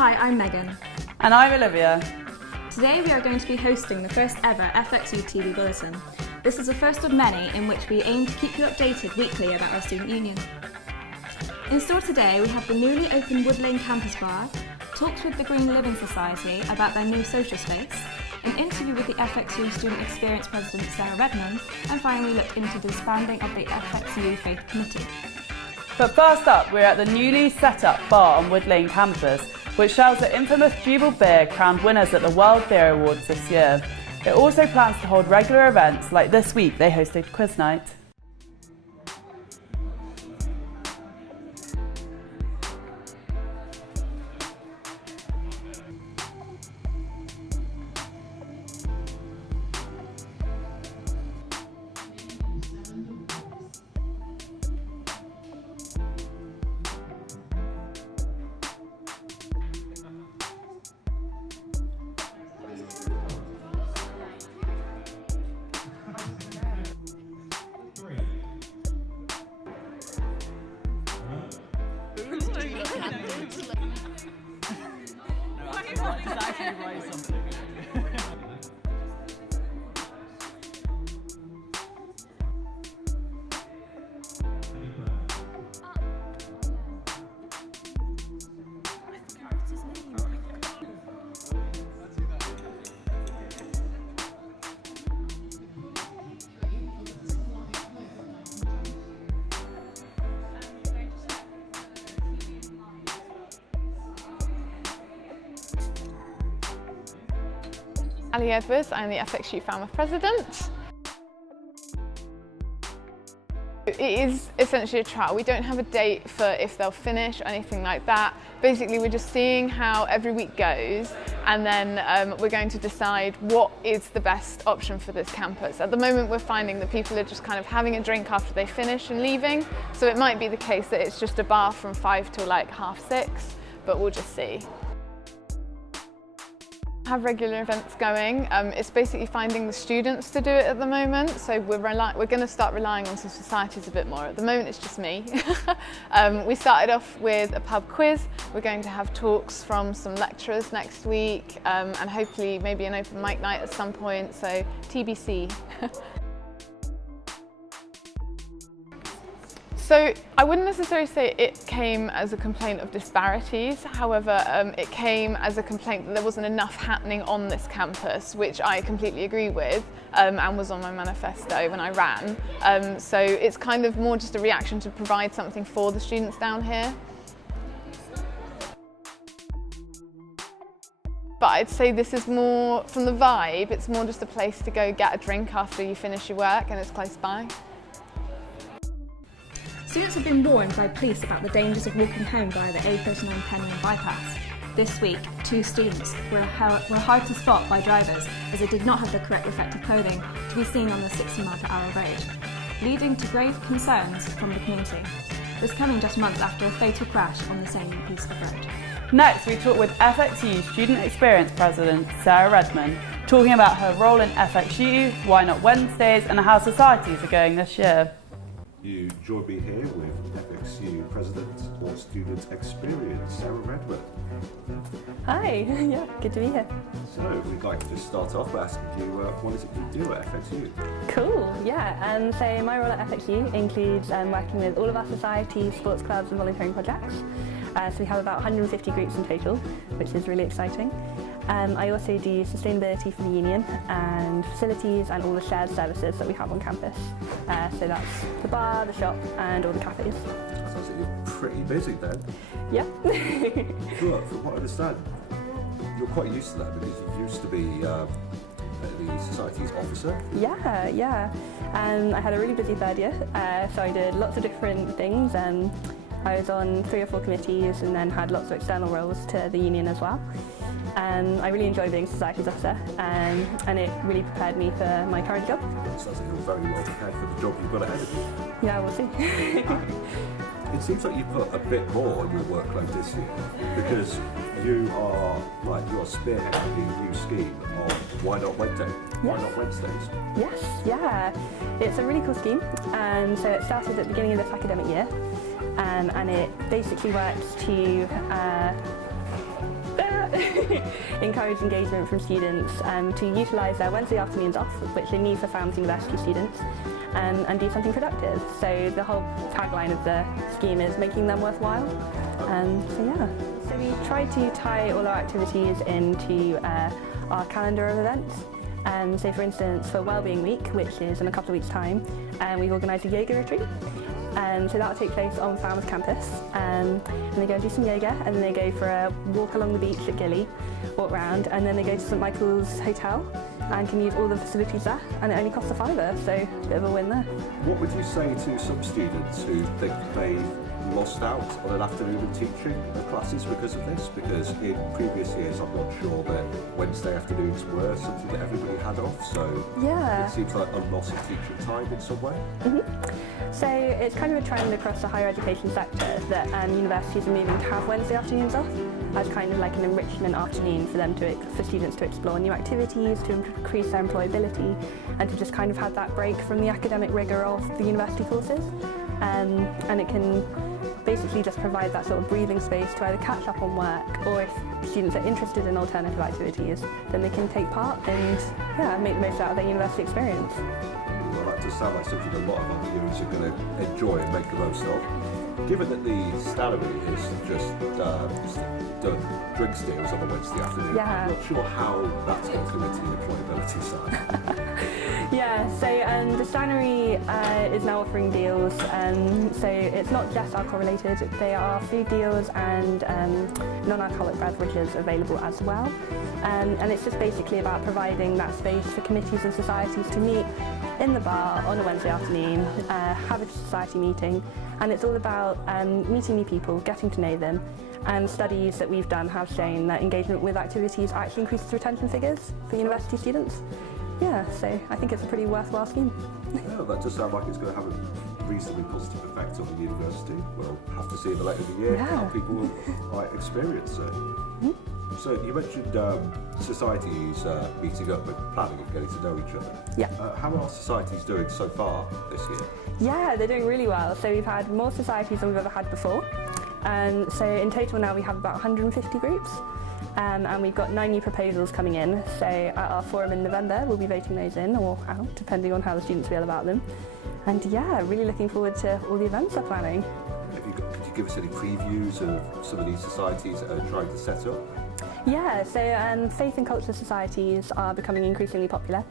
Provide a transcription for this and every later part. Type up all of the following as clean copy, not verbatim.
Hi, I'm Megan. And I'm Olivia. Today we are going to be hosting the first ever FXU TV Bulletin. This is the first of many in which we aim to keep you updated weekly about our student union. In store today we have the newly opened Wood Lane Campus Bar, talks with the Green Living Society about their new social space, an interview with the FXU Student Experience President Sarah Redmond, and finally looked into the disbanding of the FXU Faith Committee. But first up, we're at the newly set up bar on Wood Lane campus, which sells the infamous Jubel beer crowned winners at the World Beer Awards this year. It also plans to hold regular events, like this week they hosted Quiz Night. Ali Edwards, I'm the FXU Founder President. It is essentially a trial. We don't have a date for if they'll finish or anything like that. Basically, we're just seeing how every week goes, and then we're going to decide what is the best option for this campus. At the moment, we're finding that people are just kind of having a drink after they finish and leaving. So it might be the case that it's just a bar from 5 till like 5:30, but we'll just see. Have regular events going. It's basically finding the students to do it at the moment, so we're going to start relying on some societies a bit more. At the moment it's just me. We started off with a pub quiz. We're going to have talks from some lecturers next week, and hopefully maybe an open mic night at some point, so TBC. So I wouldn't necessarily say it came as a complaint of disparities, however it came as a complaint that there wasn't enough happening on this campus, which I completely agree with and was on my manifesto when I ran. So it's kind of more just a reaction to provide something for the students down here. But I'd say this is more, from the vibe, it's more just a place to go get a drink after you finish your work and it's close by. Students have been warned by police about the dangers of walking home via the A39 Penny bypass. This week, 2 students were hard to spot by drivers as they did not have the correct reflective clothing to be seen on the 60-mile-per-hour road, leading to grave concerns from the community. This coming just months after a fatal crash on the same piece of road. Next, we talk with FXU Student Experience President Sarah Redmond, talking about her role in FXU, Why Not Wednesdays, and how societies are going this year. You join me here with FXU President or Student Experience, Sarah Redmond. Hi, yeah, good to be here. So we'd like to start off by asking you, what is it you do at FXU? Cool, yeah. So my role at FXU includes working with all of our societies, sports clubs and volunteering projects. So we have about 150 groups in total, which is really exciting. I also do sustainability for the union and facilities and all the shared services that we have on campus. So that's the bar, the shop and all the cafes. Sounds like you're pretty busy then. Yeah. Sure, from what I understand, you're quite used to that because you used to be the society's officer. Yeah. I had a really busy third year, so I did lots of different things. I was on 3 or 4 committees and then had lots of external roles to the union as well. I really enjoy being societies officer and it really prepared me for my current job. It sounds like you're very well prepared for the job you've got ahead of you. Yeah, we'll see. It seems like you put a bit more on your workload this year because you are spearheading a new scheme of Why Not Wednesday? Why Not Wednesdays? Yes, yeah. It's a really cool scheme. So it started at the beginning of this academic year and it basically works to encourage engagement from students to utilise their Wednesday afternoons off, which they need for FAMS university students, and do something productive. So the whole tagline of the scheme is making them worthwhile. So we try to tie all our activities into our calendar of events. So for instance, for Wellbeing Week, which is in a couple of weeks' time, we've organised a yoga retreat. So that will take place on FAMS campus, and they go and do some yoga, and then they go for a walk along the beach at Gilly, walk round, and then they go to St Michael's Hotel and can use all the facilities there, and it only costs £5, so a bit of a win there. What would you say to some students who think they've lost out on an afternoon of teaching the classes because of this? Because in previous years I'm not sure that Wednesday afternoons were something that everybody had off, so Yeah. it seems like a loss of teaching time in some way. So it's kind of a trend across the higher education sector that universities are moving to have Wednesday afternoons off as kind of like an enrichment afternoon for students to explore new activities, to increase their employability, and to just kind of have that break from the academic rigour of the university courses. And it can basically just provide that sort of breathing space to either catch up on work, or if students are interested in alternative activities, then they can take part and make the most out of their university experience. Well, that does sound like something a lot of our viewers are going to enjoy and make the most of. Given that the Stannary has just done drinks deals on a Wednesday afternoon, Yeah. I'm not sure how that's going to come into the employability side. So the Stannary is now offering deals, so it's not just alcohol related, there are food deals and non-alcoholic beverages available as well. And it's just basically about providing that space for committees and societies to meet in the bar on a Wednesday afternoon, have a society meeting, and it's all about meeting new people, getting to know them. And studies that we've done have shown that engagement with activities actually increases retention figures for university students. So I think it's a pretty worthwhile scheme. Yeah, that does sound like it's going to have a reasonably positive effect on the university. We'll have to see in the later in the year how people will experience it. So you mentioned societies meeting up and planning and getting to know each other. How are societies doing so far this year? Yeah, they're doing really well. So we've had more societies than we've ever had before. So in total now we have about 150 groups. And we've got 9 new proposals coming in, so at our forum in November we'll be voting those in or out, depending on how the students feel about them. And really looking forward to all the events they're planning. Could you give us any previews of some of these societies that are trying to set up? So faith and culture societies are becoming increasingly popular.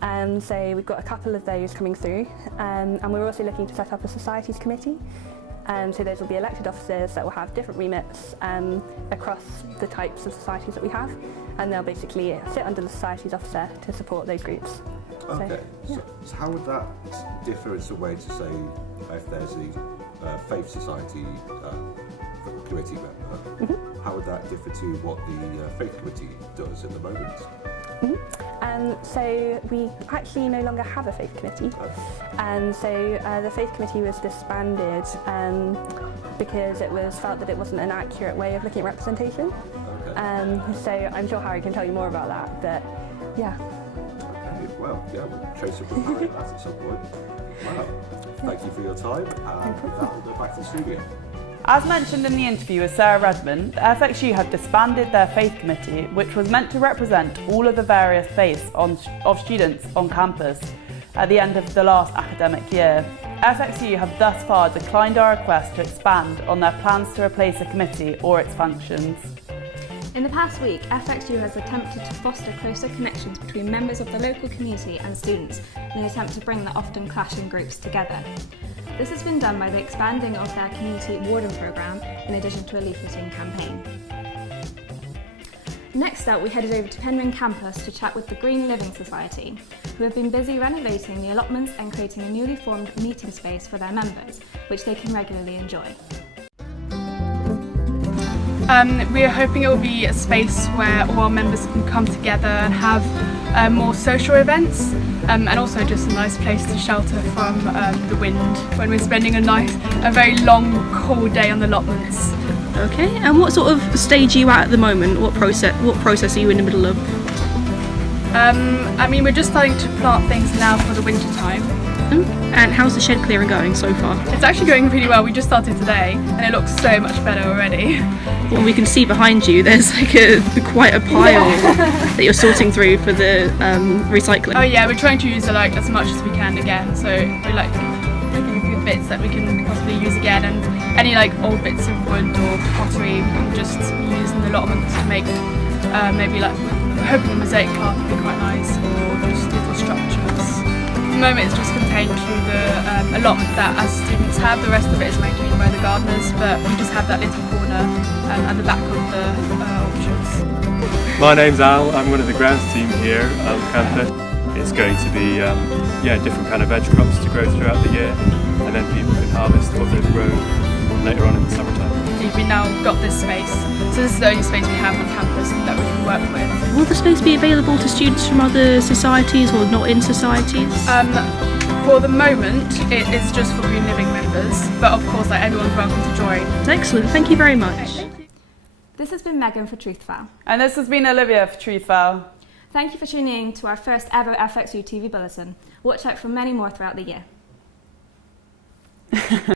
So we've got a couple of those coming through, and we're also looking to set up a societies committee. So those will be elected officers that will have different remits across the types of societies that we have, and they'll basically sit under the societies officer to support those groups. Okay, so how would that differ in some way to say if there's a faith society committee member, how would that differ to what the faith committee does at the moment? So we actually no longer have a faith committee, and so the faith committee was disbanded because it was felt that it wasn't an accurate way of looking at representation. So I'm sure Harry can tell you more about that, but Okay, well, we'll chase up with Harry that at some point. Wow, thank you for your time, and with that we'll go back to the studio. As mentioned in the interview with Sarah Redmond, FXU have disbanded their faith committee, which was meant to represent all of the various faiths of students on campus at the end of the last academic year. FXU have thus far declined our request to expand on their plans to replace the committee or its functions. In the past week, FXU has attempted to foster closer connections between members of the local community and students in an attempt to bring the often clashing groups together. This has been done by the expanding of their community warden programme in addition to a leafleting campaign. Next up, we headed over to Penryn campus to chat with the Green Living Society, who have been busy renovating the allotments and creating a newly formed meeting space for their members, which they can regularly enjoy. We are hoping it will be a space where all our members can come together and have more social events, and also just a nice place to shelter from the wind when we're spending a very long, cool day on the allotments. Okay, and what sort of stage are you at the moment? What process are you in the middle of? We're just starting to plant things now for the winter time, And how's the shed clearing going so far? It's actually going really well. We just started today and it looks so much better already. Well, we can see behind you there's like quite a pile that you're sorting through for the recycling. Oh yeah, we're trying to use like as much as we can again. So we're like taking a few bits that we can possibly use again, and any like old bits of wood or pottery we can just use in the allotments to make maybe like we're hoping the mosaic path would be quite nice, or just little structures. At the moment it's just contained to the allotment that as students have. The rest of it is maintained by the gardeners, but we just have that little corner at the back of the orchards. My name's Al, I'm one of the grounds team here on campus. It's going to be different kind of veg crops to grow throughout the year, and then people can harvest what they've grown later on in the summertime. We've now got this space, so this is the only space we have on campus that we can work with. Will the space be available to students from other societies or not in societies? For the moment, it is just for Green Living members, but of course, like, everyone's welcome to join. Excellent, thank you very much. This has been Megan for Truthful. And this has been Olivia for Truthful. Thank you for tuning in to our first ever FXU TV Bulletin. Watch out for many more throughout the year.